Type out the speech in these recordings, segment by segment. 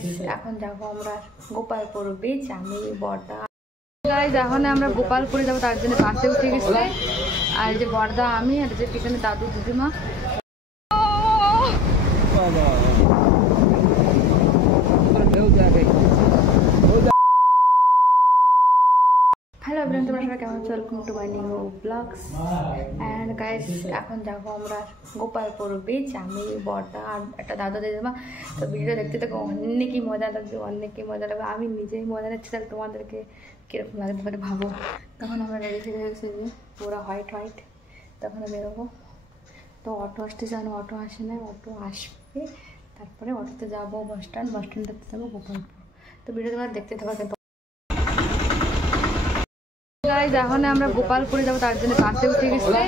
Guys এখন যাবো আমরা গোপালপুর বিচ, আমি বর্দা। গাইস এখন আমরা গোপালপুরে যাবো, তার জন্য বাসে উঠে গেছে। আর যে বর্দা আমি, আর যে পিছনে দাদু দিদিমা। হ্যালো এভরিওয়ান, তোমরা সবাই কেমন আছো? Welcome to my new blogs. And guys এখন যাবো আমরা গোপালপুর বিচ, আমি বর্দা আর একটা দাদা দিদিমা। তো ভিডিও দেখতে দেখো অনেকই মজা লাগবে, অনেকই মজা লাগবে। আমি নিজেই মজা নিচ্ছি, তাহলে তোমাদেরকে কীরকম লাগতে পারে ভাবো। তখন আমরা রেডি ফেডি হয়েছি যে পুরো হোয়াইট হোয়াইট, তখন বেরোবো। তো অটো আসতে জানো, অটো আসে না, অটো আসবে, তারপরে অটোতে যাবো বাস স্ট্যান্ড, বাস স্ট্যান্ডটাতে যাবো গোপালপুর। তো ভিডিও তোমরা দেখতে থাকো। গাইস এখন আমরা গোপালপুরে যাবো, তার জন্য বাসে উঠে গেছে।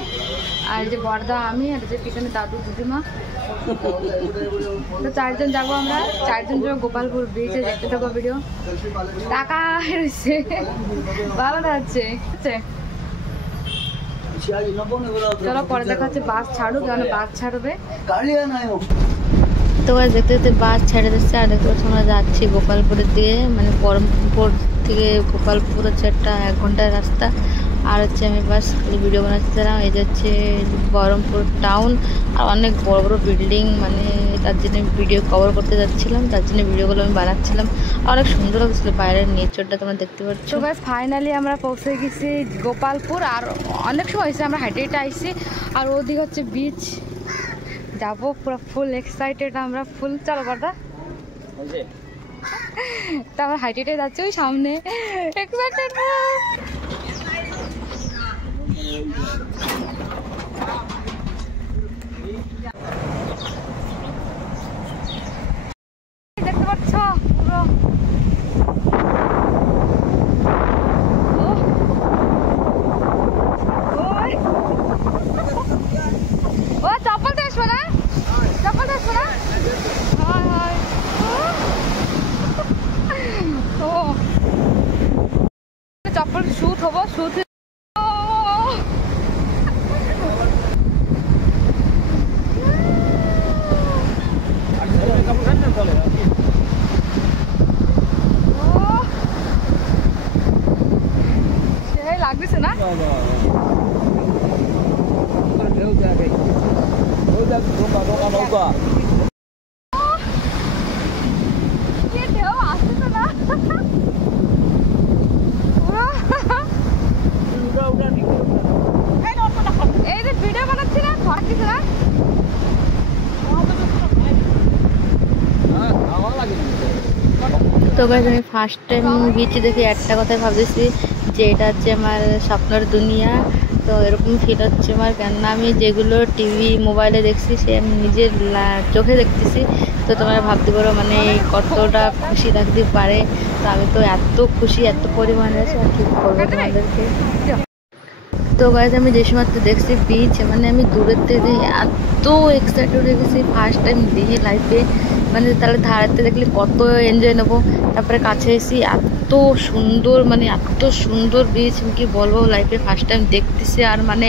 আর যে বর্দা আমি, আর যে পিছনে দাদু দিদিমা। তো চারজন যাবো আমরা, চারজন যাবো গোপালপুর বিচে। দেখতে থাকো ভিডিও। টাকা রয়েছে, ভালো যাচ্ছে। চলো পরে দেখা হচ্ছে, বাস ছাড়ুক, কারণ বাস ছাড়বে। তো গাইস দেখতে দেখতে বাস ছেড়ে দিচ্ছে, আর দেখতে পাচ্ছি আমরা যাচ্ছি গোপালপুরের দিকে। মানে বহরমপুর থেকে গোপালপুর হচ্ছে একটা 1 ঘন্টার রাস্তা। আর হচ্ছে আমি বাস ভিডিও বানাচ্ছিলাম। এই যাচ্ছে বহরমপুর টাউন, আর অনেক বড় বড় বিল্ডিং, মানে তার জন্য ভিডিও কভার করতে যাচ্ছিলাম, তার জন্য ভিডিওগুলো আমি বানাচ্ছিলাম। অনেক সুন্দর লাগছিল বাইরের নেচারটা, তোমরা দেখতে পাচ্ছ। তো গাইস ফাইনালি আমরা পৌঁছে গেছি গোপালপুর। আর অনেক সময় হয়েছে, আমরা হেঁটে হেঁটে আসছি। আর ওদিকে হচ্ছে বিচ যাবো, পুরো ফুল এক্সাইটেড আমরা, ফুল। চলো বর্দা, তারপর হাইটে হেঁটে যাচ্ছে ওই সামনে, এক্সাইটেড। দেখতে পাচ্ছ পুরো ও চপ্পল তো আসবো না, চপ্পল তো আসবো না। হয় হয় ও চপ্পল শুট হবো, শুট। সেই লাগছে না, এই যে ভিডিও বানাচ্ছি না, থাকছে না। তো গাইস আমি ফার্স্ট টাইম বিচ দেখে একটা কথাই ভাবতেছি যে এটা হচ্ছে আমার স্বপ্নের দুনিয়া। তো এরকম ফিল হচ্ছে আমার, কেননা আমি যেগুলো টিভি মোবাইলে দেখছি সে আমি নিজের চোখে দেখতেছি। তো তোমরা ভাবতে পারো মানে কতটা খুশি লাগতে পারে। তো আমি তো এত খুশি, এত পরিমাণে আছে, আর কি বলবো তোমাদেরকে। তো গাইস আমি যে সময় দেখছি বিচ, মানে আমি দূরের থেকে এত এক্সাইটেড হয়ে গেছি, ফার্স্ট টাইম দেখি লাইফে। মানে তাহলে ধারাতে দেখলে কত এনজয় নেবো। তারপরে কাছে এসি এত সুন্দর, মানে এত সুন্দর বিচ, আমি কি বলবো, লাইফে ফার্স্ট টাইম দেখতেছি। আর মানে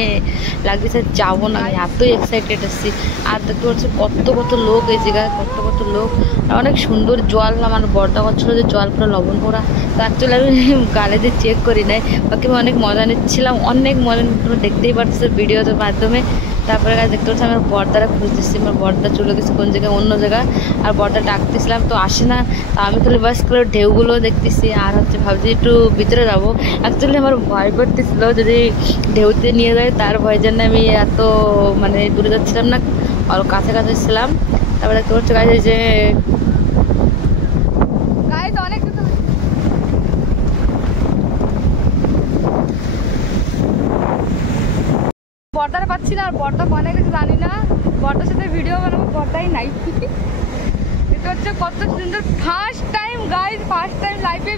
লাগতেছে যাবো না, আমি এতই এক্সাইটেড এসেছি। আর দেখতে পাচ্ছি কত কত লোক এই জায়গায়, কত কত লোক। আর অনেক সুন্দর জল, আমার বর্দা করছিল যে জল পুরো লবণ পোড়া। তো অ্যাকচুয়ালি আমি গালে দিয়ে চেক করি নাই, বাকি আমি অনেক মজা নিচ্ছিলাম, অনেক মজা তোমরা দেখতেই পারতেছো ভিডিওর মাধ্যমে। তারপরে কাজ দেখতে পাচ্ছি আমার বর্দারা খুঁজতেছি, আমার বর্দা চলে গেছে কোন জায়গায়, অন্য জায়গায়। আর বর্দা ডাকতেছিলাম তো আসে না, তো আমি খালি বাস করে ঢেউগুলো দেখতেছি। আর হচ্ছে ভাবছি একটু ভিতরে যাবো। অ্যাকচুয়ালি আমার ভয় করতেছিল যদি ঢেউতে নিয়ে যায়, তার ভয়ের জন্য আমি এত মানে দূরে যাচ্ছিলাম না, আর কাছে কাছে ছিলাম। তারপরে দেখতে পাচ্ছি গাছ যে অনেক বর্দারে পাচ্ছি না, আর বর্দা কনে গেছে জানি না। বর্দার সাথে ভিডিও বানাবো, বর্দাই নাই। এটা হচ্ছে কত সুন্দর, first time guys, first time লাইফে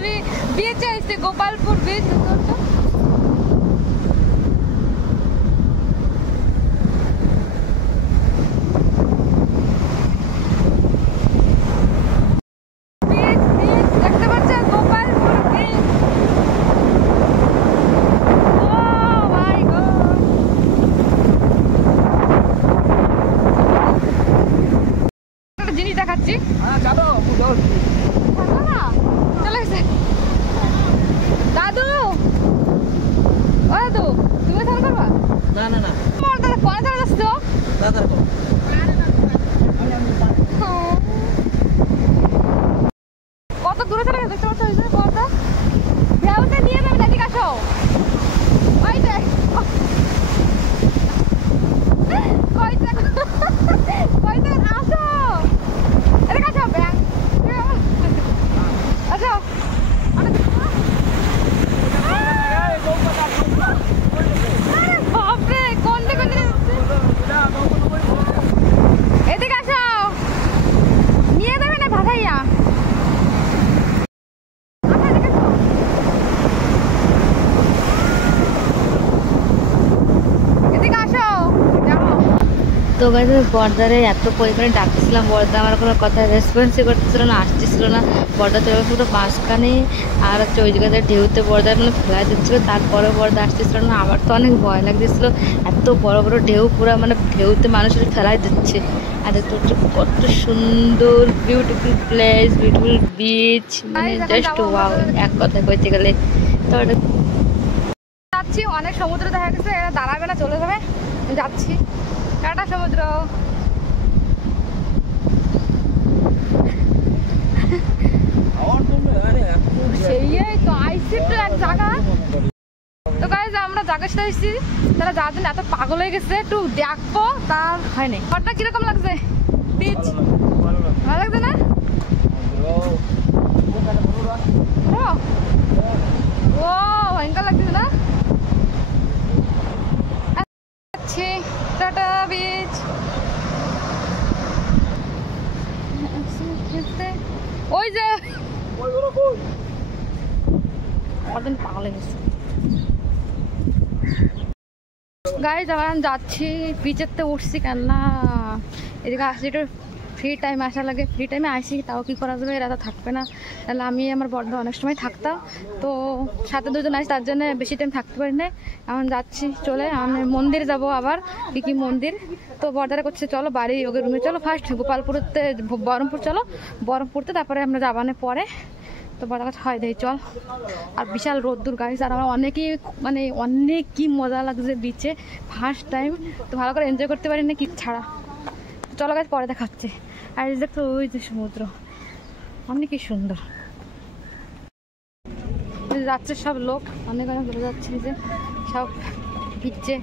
বিচে আসছে, গোপালপুর বিচ। জিনিস দেখাচ্ছি, কত দূরে চলে গেছে দেখতে পাচ্ছ ওই যে বড়দা ভেউতে নিয়ে যাবে এদিকে আসো ওই যে কইতে কইতে আসো এদিকে আসো ব্যাং আসো বাপরে কোন দিকে এদিকে আসো নিয়ে দেবে না ভাসাইয়া এদিকে আসো তো গাইজ আমি বর্দারে এত পরিমাণে ডাকছিলাম, বর্দা আমার কোনো কথা রেসপন্সই করতেছিল না, আসতেছিল না। বর্দা চলে গেছে পুরো মাঝখানে, আর হচ্ছে ওই জায়গাতে ঢেউতে বর্দা মানে ফেলাই দিচ্ছিলো, তারপরে বর্দা আসতেছিল না। আমার তো অনেক ভয় লাগতেছিলো, এত বড় বড় ঢেউ পুরো মানে ঢেউতে মানুষের ফেলাই দিচ্ছে। আর কত সুন্দর বিউটিফুল প্লেস, বিউটিফুল বিচ, মানে জাস্ট ওয়াও এক কথায় কইতে গেলে। তো যাচ্ছি, অনেক সমুদ্র দেখা গেছে, এরা দাঁড়াবে না চলে যাবে, যাচ্ছি টাটা সমুদ্র। সেই তো আইসি তো এক জায়গা। তো গাইজ আমরা জায়গা সাথে আসছি, তারা যার জন্য এত পাগল হয়ে গেছে একটু দেখবো, তার হয়নি। ঘরটা কিরকম লাগছে? বিচ ভালো লাগছে না? ও ভয়ঙ্কর লাগছে না? Tata beach. ওই যে পাগল হয়ে গেছে গাইজ। আমরা যাচ্ছি বিচেরতে উঠছি, কেননা এদিকে আসছি একটু ফ্রি টাইম আসা লাগে। ফ্রি টাইমে আসি, তাও কি করা যাবে, এরা তো থাকবে না। তাহলে আমি আমার বর্দা অনেক সময় থাকতাম, তো সাথে দুজন আসি, তার জন্য বেশি টাইম থাকতে পারি না। এখন যাচ্ছি চলে, আমি মন্দির যাব আবার, কি মন্দির। তো বর্দারা করছে চলো বাড়ি ওকে রুমে চলো, ফার্স্ট গোপালপুরতে বহরমপুর চলো, বহরমপুরতে তারপরে আমরা যাবানে পরে। তো বড় কথা হয় দেয় চল। আর বিশাল রোদ্দুর গাইস, আর আমার অনেকই মানে অনেকই মজা লাগছে বিচে, ফার্স্ট টাইম। তো ভালো করে এনজয় করতে পারি না কি ছাড়া। চলো গাইস পরে দেখা হচ্ছে। আর দেখো ওই যে সমুদ্র অনেকই সুন্দর, যাচ্ছে সব লোক, অনেক অনেক ঘুরে যাচ্ছে যে সব ভিজছে।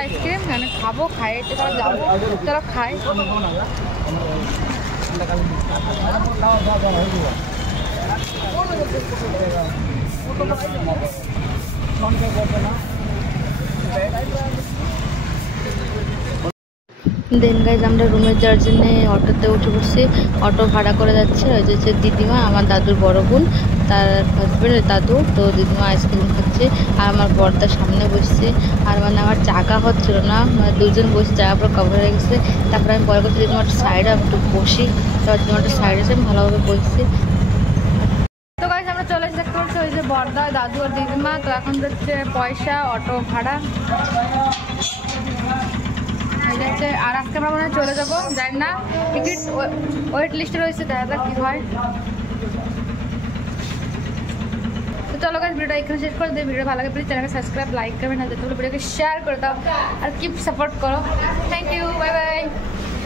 আইসক্রিম খাবো, খাই যাবো, চলো খাই। দেন গাইজ আমরা রুমে যাওয়ার জন্য অটোতে উঠে পড়ছি। অটো ভাড়া করে যাচ্ছে, ওই যে দিদিমা, আমার দাদুর বড় বোন, তার হাজব্যান্ড দাদু। তো দিদিমা আইসক্রিম খাচ্ছে, আর আমার বর্দার সামনে বসছে। আর মানে আমার জায়গা হচ্ছিল না, মানে দুজন বসে জায়গা পুরো কভার হয়ে গেছে। তারপরে আমি পরে করছি দিদিমা একটা সাইডে একটু বসি, তারপর দিদিমা একটা সাইডে এসে আমি ভালোভাবে বসছি। তো গাইজ আমরা চলে এসে দেখতে পাচ্ছি ওই যে বর্দা, দাদু আর দিদিমা। তো এখন যাচ্ছে পয়সা, অটো ভাড়া। আর আজকে আমরা মনে হয় চলে যাবো, জানি না, টিকিট ওয়েট লিস্টে রয়েছে, দেখা যাক কি হয়। তো চলো গাইজ ভিডিওটা এখানে শেষ করে দিই। ভিডিও ভালো লাগে প্লিজ চ্যানেলকে সাবস্ক্রাইব, লাইক করবেন, আর যেগুলো ভিডিওকে শেয়ার করে দাও, আর কিপ সাপোর্ট করো। Thank you, bye by.